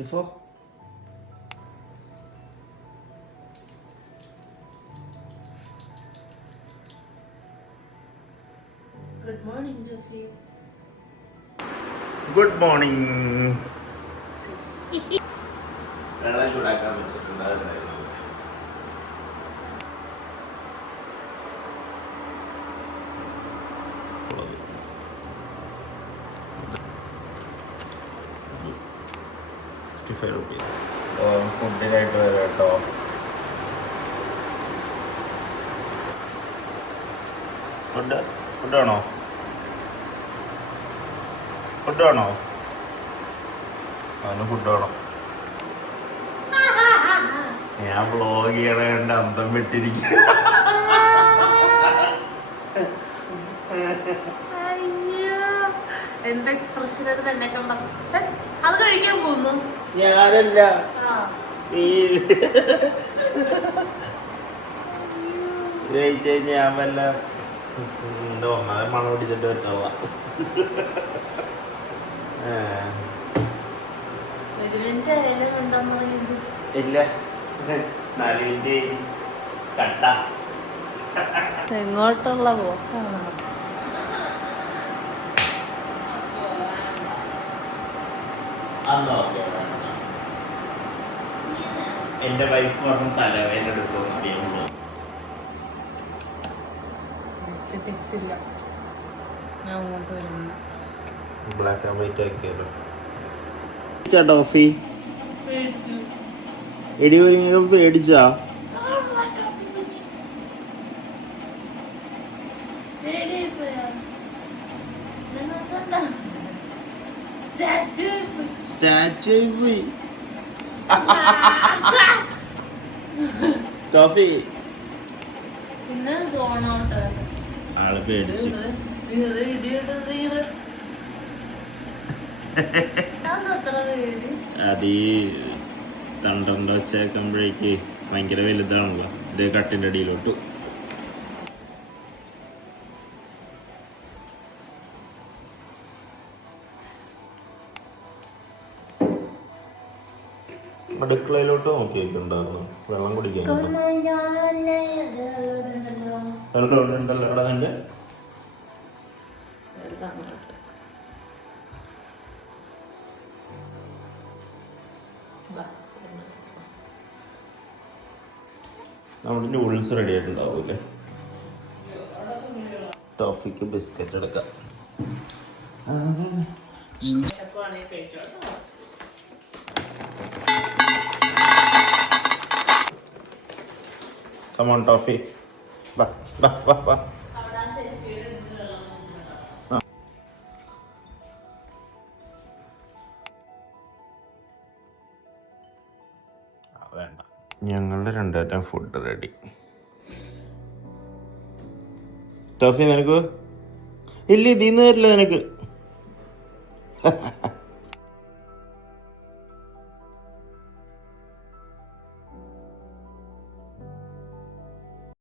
54. Good morning, Jeffrey. Good morning. വെള്ളം ചൂടാക്കാൻ വെച്ചിട്ടുണ്ടായിരുന്നു. ₹55. ഫുഡിനായിട്ട് വരാം കേട്ടോ. ഫുഡ് വേണോ? അവന് ഫുഡ് വേണം. ഞാൻ വ്ളോഗ് ചെയ്യണ കണ്ട് അന്തം വിട്ടിരിക്കും. എന്താ എക്സ്പ്രഷൻ തന്നെ കണ്ട അത് കഴിക്കാൻ പോകുന്നു. ഞാനല്ല ജയിച്ചു ഞാൻ വല്ല എന്റെ ഒന്നാമത് മണം പിടിച്ചിട്ട് വരുത്തുള്ള. ഒരു മിനിറ്റ് ആയാലും ഉണ്ടെന്ന് പറയുന്നത് ഇല്ല 4 മിനിറ്റ് കട്ട. എങ്ങോട്ടുള്ള പോക്കാണ്. എന്റെ വൈഫ് പറഞ്ഞു തലവേദന എടുക്കുമെന്ന് അറിയുള്ളൂ. എസ്തെറ്റിക്സ് ഇല്ല. ഞാൻ അങ്ങോട്ട് വരുന്നു. ബ്ലാക്ക് ആൻഡ് വൈറ്റ് ആക്കിയല്ലോ. ടോഫി എടി ഒരു പേടിച്ചാ? സ്റ്റാച്ചു പോയി. ടോഫി പിന്നെ സോൺ ഔട്ട് ആള് പേടിച്ചു. അത് ഈ തണ്ടറിന്റെ വെച്ചേക്കുമ്പോഴേക്ക് ഭയങ്കര വലുതാണല്ലോ. ഇത് കട്ടിന്റെ അടിയിലോട്ടു. അടുക്കളയിലോട്ട് നോക്കിയിട്ടുണ്ടായിരുന്നു വെള്ളം കുടിക്കാൻ. ഉണ്ടല്ലോ അവിടെ നിന്റെ നമ്മുടെ നൂഡിൽസ് റെഡി ആയിട്ടുണ്ടാവൂല്ലേ? ടോഫിക്ക് ബിസ്ക്കറ്റ് എടുക്കാം. Come on, Toffee. Bah. വേണ്ട. ഞങ്ങളുടെ രണ്ടേറ്റം ഫുഡ് റെഡി. ടോഫി നിനക്ക് ഇല്ല, ഇതിന്ന് തരില്ല നിനക്ക്.